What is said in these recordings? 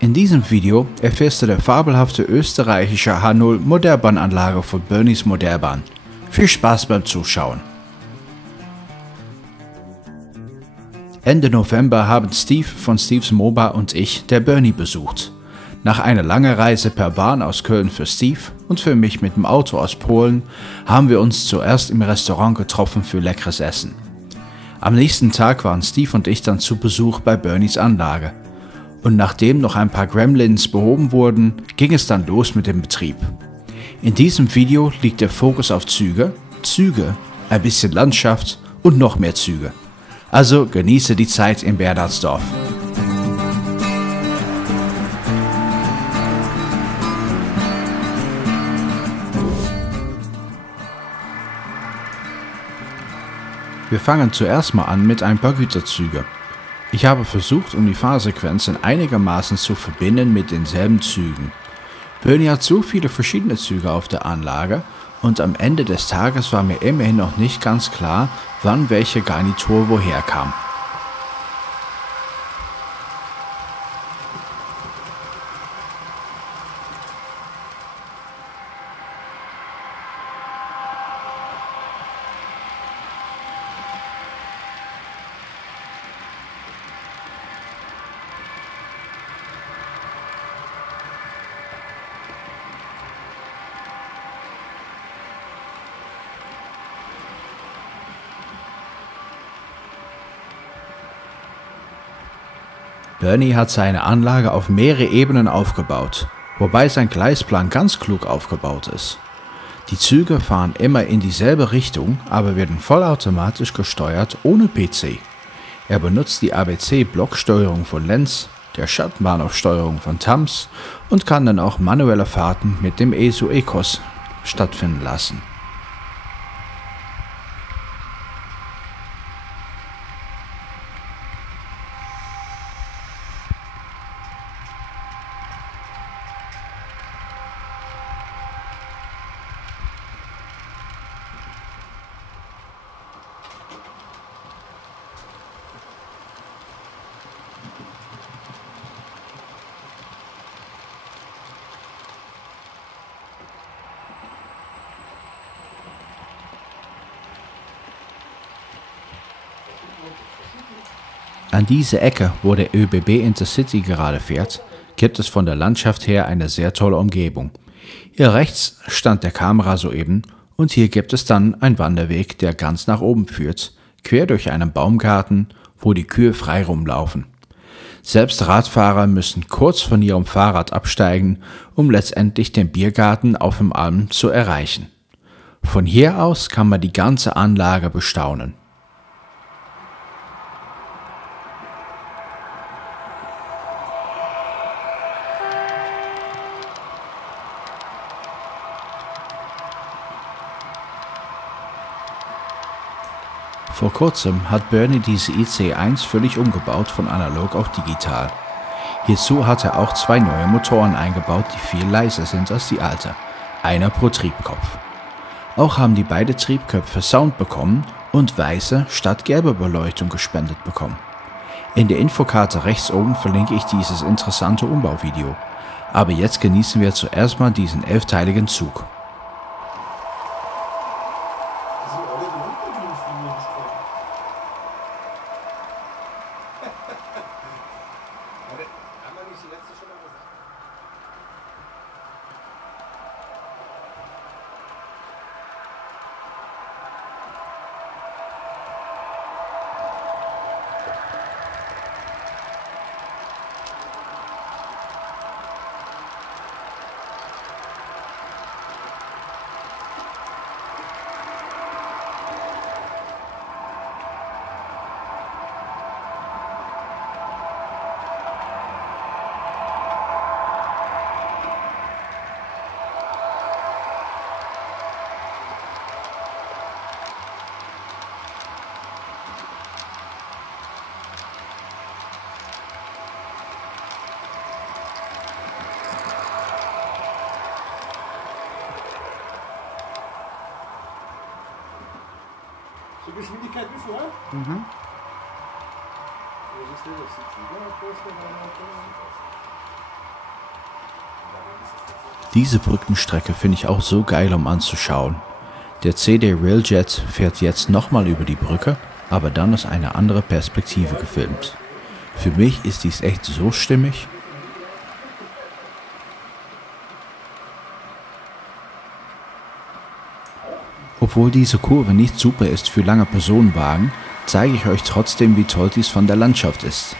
In diesem Video erfährst du die fabelhafte österreichische H0 Modellbahnanlage von Bernies Modellbahn. Viel Spaß beim Zuschauen! Ende November haben Steve von Steve's MOBA und ich der Bernie besucht. Nach einer langen Reise per Bahn aus Köln für Steve und für mich mit dem Auto aus Polen haben wir uns zuerst im Restaurant getroffen für leckeres Essen. Am nächsten Tag waren Steve und ich dann zu Besuch bei Bernies Anlage. Und nachdem noch ein paar Gremlins behoben wurden, ging es dann los mit dem Betrieb. In diesem Video liegt der Fokus auf Züge, ein bisschen Landschaft und noch mehr Züge. Also genieße die Zeit in Bernhardsdorf. Wir fangen zuerst mal an mit ein paar Güterzüge. Ich habe versucht, um die Fahrsequenzen einigermaßen zu verbinden mit denselben Zügen. Bernie hat so viele verschiedene Züge auf der Anlage und am Ende des Tages war mir immerhin noch nicht ganz klar, wann welche Garnitur woher kam. Bernie hat seine Anlage auf mehrere Ebenen aufgebaut, wobei sein Gleisplan ganz klug aufgebaut ist. Die Züge fahren immer in dieselbe Richtung, aber werden vollautomatisch gesteuert ohne PC. Er benutzt die ABC-Blocksteuerung von Lenz, der Schattenbahnhofsteuerung von Tams und kann dann auch manuelle Fahrten mit dem ESO Ecos stattfinden lassen. An diese Ecke, wo der ÖBB Intercity gerade fährt, gibt es von der Landschaft her eine sehr tolle Umgebung. Hier rechts stand der Kamera soeben und hier gibt es dann einen Wanderweg, der ganz nach oben führt, quer durch einen Baumgarten, wo die Kühe frei rumlaufen. Selbst Radfahrer müssen kurz von ihrem Fahrrad absteigen, um letztendlich den Biergarten auf dem Alm zu erreichen. Von hier aus kann man die ganze Anlage bestaunen. Vor kurzem hat Bernie diese IC1 völlig umgebaut von analog auf digital. Hierzu hat er auch zwei neue Motoren eingebaut, die viel leiser sind als die alte, einer pro Triebkopf. Auch haben die beiden Triebköpfe Sound bekommen und weiße statt gelbe Beleuchtung gespendet bekommen. In der Infokarte rechts oben verlinke ich dieses interessante Umbauvideo. Aber jetzt genießen wir zuerst mal diesen 11-teiligen Zug. So Geschwindigkeit wie vorher? Mhm. Das ist das, das sieht wieder aus, Diese Brückenstrecke finde ich auch so geil, um anzuschauen. Der CD Railjet fährt jetzt nochmal über die Brücke, aber dann aus einer anderen Perspektive gefilmt. Für mich ist dies echt so stimmig. Obwohl diese Kurve nicht super ist für lange Personenwagen, zeige ich euch trotzdem, wie toll dies von der Landschaft ist.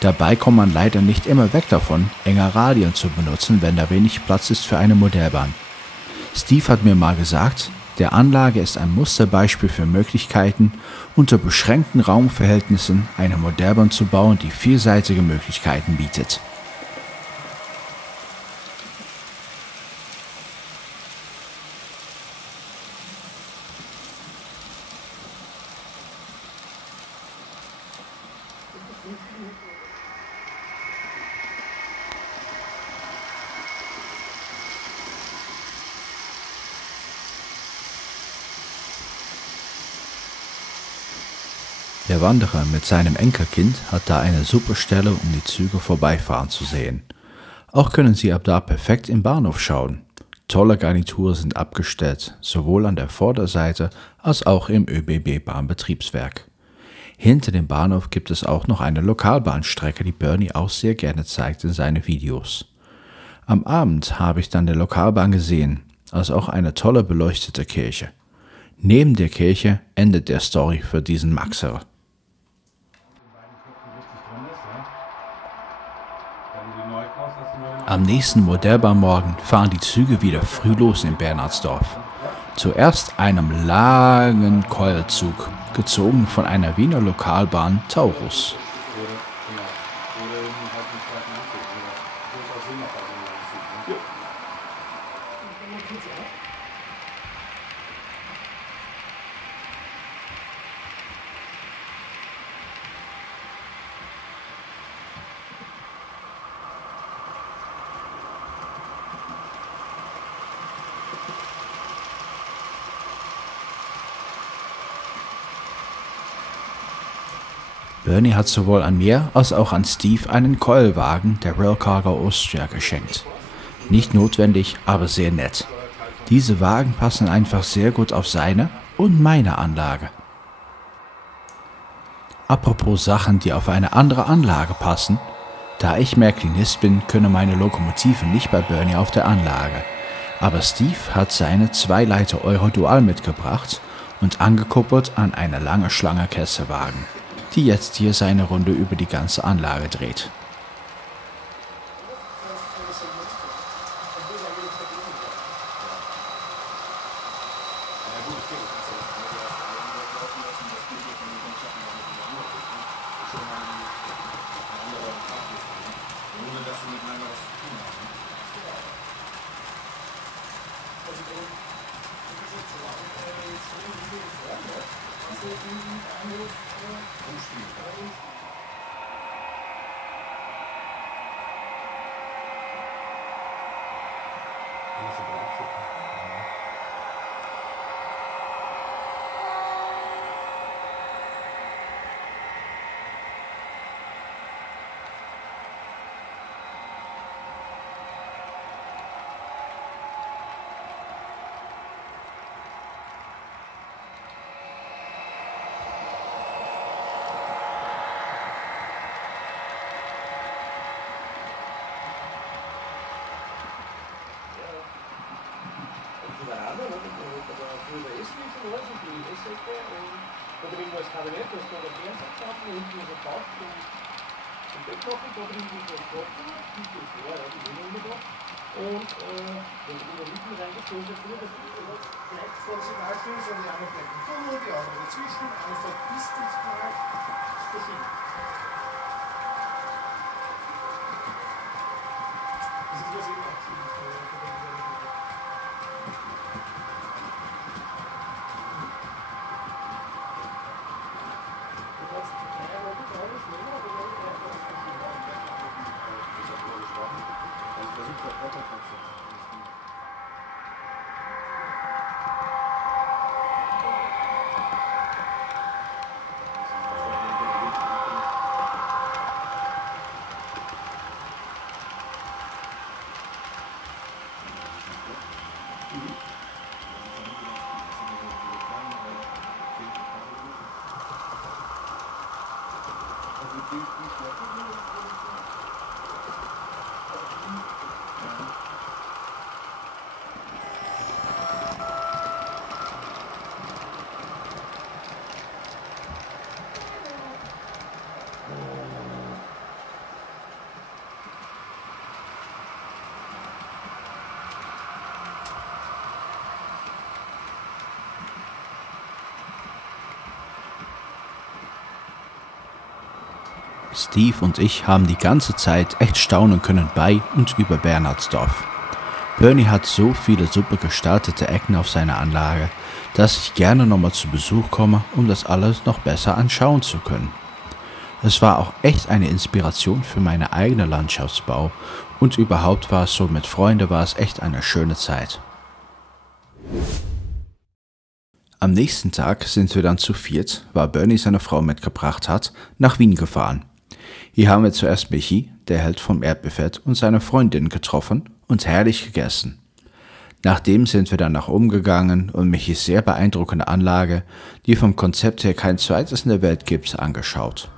Dabei kommt man leider nicht immer weg davon, enge Radien zu benutzen, wenn da wenig Platz ist für eine Modellbahn. Steve hat mir mal gesagt, der Anlage ist ein Musterbeispiel für Möglichkeiten, unter beschränkten Raumverhältnissen eine Modellbahn zu bauen, die vielseitige Möglichkeiten bietet. Der Wanderer mit seinem Enkelkind hat da eine super Stelle, um die Züge vorbeifahren zu sehen. Auch können Sie ab da perfekt im Bahnhof schauen. Tolle Garnituren sind abgestellt, sowohl an der Vorderseite als auch im ÖBB-Bahnbetriebswerk. Hinter dem Bahnhof gibt es auch noch eine Lokalbahnstrecke, die Bernie auch sehr gerne zeigt in seinen Videos. Am Abend habe ich dann die Lokalbahn gesehen, als auch eine tolle beleuchtete Kirche. Neben der Kirche endet der Story für diesen Maxer. Am nächsten Modellbahnmorgen fahren die Züge wieder früh los in Bernhardsdorf. Zuerst einem langen Keulzug, gezogen von einer Wiener Lokalbahn Taurus. Bernie hat sowohl an mir als auch an Steve einen Keulwagen der Railcargo Austria geschenkt. Nicht notwendig, aber sehr nett. Diese Wagen passen einfach sehr gut auf seine und meine Anlage. Apropos Sachen, die auf eine andere Anlage passen. Da ich Märklinist bin, können meine Lokomotiven nicht bei Bernie auf der Anlage. Aber Steve hat seine 2-Leiter Eurodual mitgebracht und angekuppelt an eine lange Schlange Kesselwagen, die jetzt hier seine Runde über die ganze Anlage dreht. Steve und ich haben die ganze Zeit echt staunen können bei und über Bernhardsdorf. Bernie hat so viele super gestaltete Ecken auf seiner Anlage, dass ich gerne nochmal zu Besuch komme, um das alles noch besser anschauen zu können. Es war auch echt eine Inspiration für meine eigene Landschaftsbau und überhaupt war es so mit Freunden war es echt eine schöne Zeit. Am nächsten Tag sind wir dann zu viert, weil Bernie seine Frau mitgebracht hat, nach Wien gefahren. Hier haben wir zuerst Michi, der Held vom Erdbeerfett, und seine Freundin getroffen und herrlich gegessen. Nachdem sind wir dann nach oben gegangen und Michis sehr beeindruckende Anlage, die vom Konzept her kein zweites in der Welt gibt, angeschaut.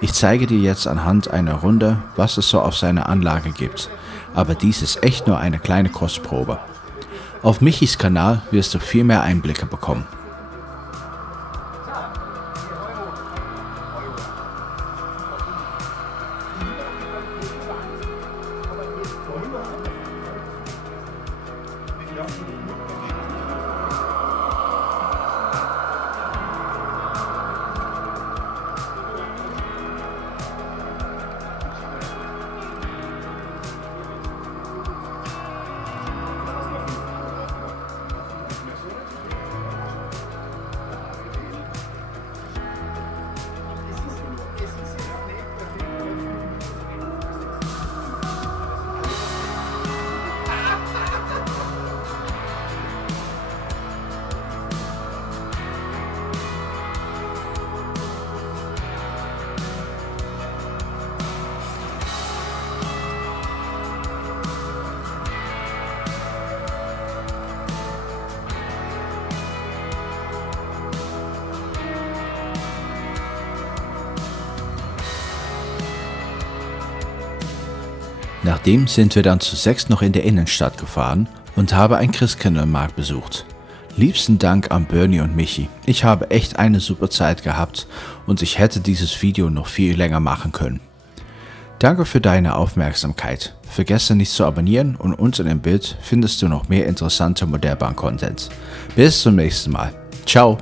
Ich zeige dir jetzt anhand einer Runde, was es so auf seiner Anlage gibt, aber dies ist echt nur eine kleine Kostprobe. Auf Michis Kanal wirst du viel mehr Einblicke bekommen. Nachdem sind wir dann zu 6 noch in der Innenstadt gefahren und habe einen Christkindlmarkt besucht. Liebsten Dank an Bernie und Michi. Ich habe echt eine super Zeit gehabt und ich hätte dieses Video noch viel länger machen können. Danke für deine Aufmerksamkeit. Vergesse nicht zu abonnieren und unten im Bild findest du noch mehr interessante Modellbahn-Content. Bis zum nächsten Mal. Ciao!